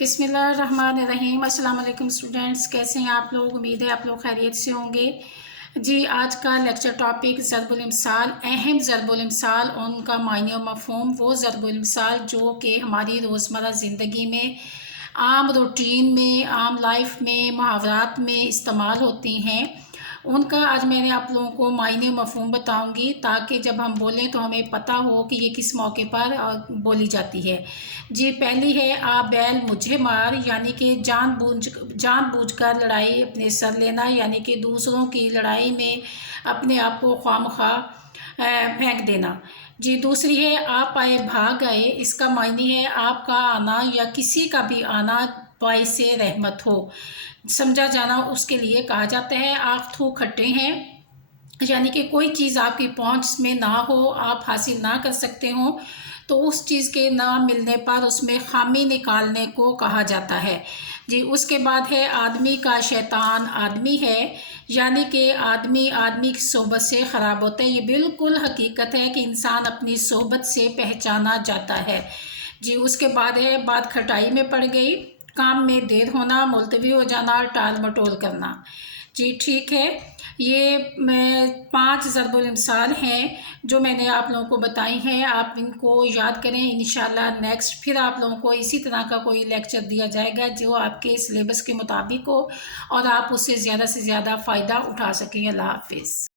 बिस्मिल्लाहिर्रहमानिर्रहीम। अस्सलाम वालेकुम स्टूडेंट्स, कैसे हैं आप लोग? उम्मीद है आप लोग खैरियत से होंगे। जी, आज का लेक्चर टॉपिक ज़रबुल इम्साल, अहम ज़रबुल इम्साल और उनका मायने और मफ़हूम। वो ज़रबुल इम्साल जो कि हमारी रोज़मर्रा ज़िंदगी में, आम रूटीन में, आम लाइफ में, मुहावरात में इस्तेमाल होती हैं, उनका आज मैंने आप लोगों को मायने मफ़हूम बताऊंगी, ताकि जब हम बोलें तो हमें पता हो कि ये किस मौके पर बोली जाती है। जी, पहली है आ बैल मुझे मार, यानी कि जानबूझकर लड़ाई अपने सर लेना, यानी कि दूसरों की लड़ाई में अपने आप को ख्वामखा फेंक देना। जी, दूसरी है आप आए भाग आए। इसका मायने है आपका आना या किसी का भी आना बाइस रहमत हो, समझा जाना उसके लिए कहा जाता है। आँख थू खट्टे हैं, यानी कि कोई चीज़ आपकी पहुंच में ना हो, आप हासिल ना कर सकते हो, तो उस चीज़ के ना मिलने पर उसमें खामी निकालने को कहा जाता है। जी, उसके बाद है आदमी का शैतान आदमी है, यानी कि आदमी आदमी की सोबत से ख़राब होता है। ये बिल्कुल हकीकत है कि इंसान अपनी सोबत से पहचाना जाता है। जी, उसके बाद है बात खटाई में पड़ गई, काम में देर होना, मुलतवी हो जाना, टाल मटोल करना। जी, ठीक है। ये मैं 5 ज़रबुल इम्साल हैं जो मैंने आप लोगों को बताई हैं। आप इनको याद करें। इंशाल्लाह नेक्स्ट फिर आप लोगों को इसी तरह का कोई लेक्चर दिया जाएगा जो आपके सिलेबस के मुताबिक हो और आप उससे ज़्यादा से ज़्यादा फ़ायदा उठा सकें। अल्लाह हाफ़िज़।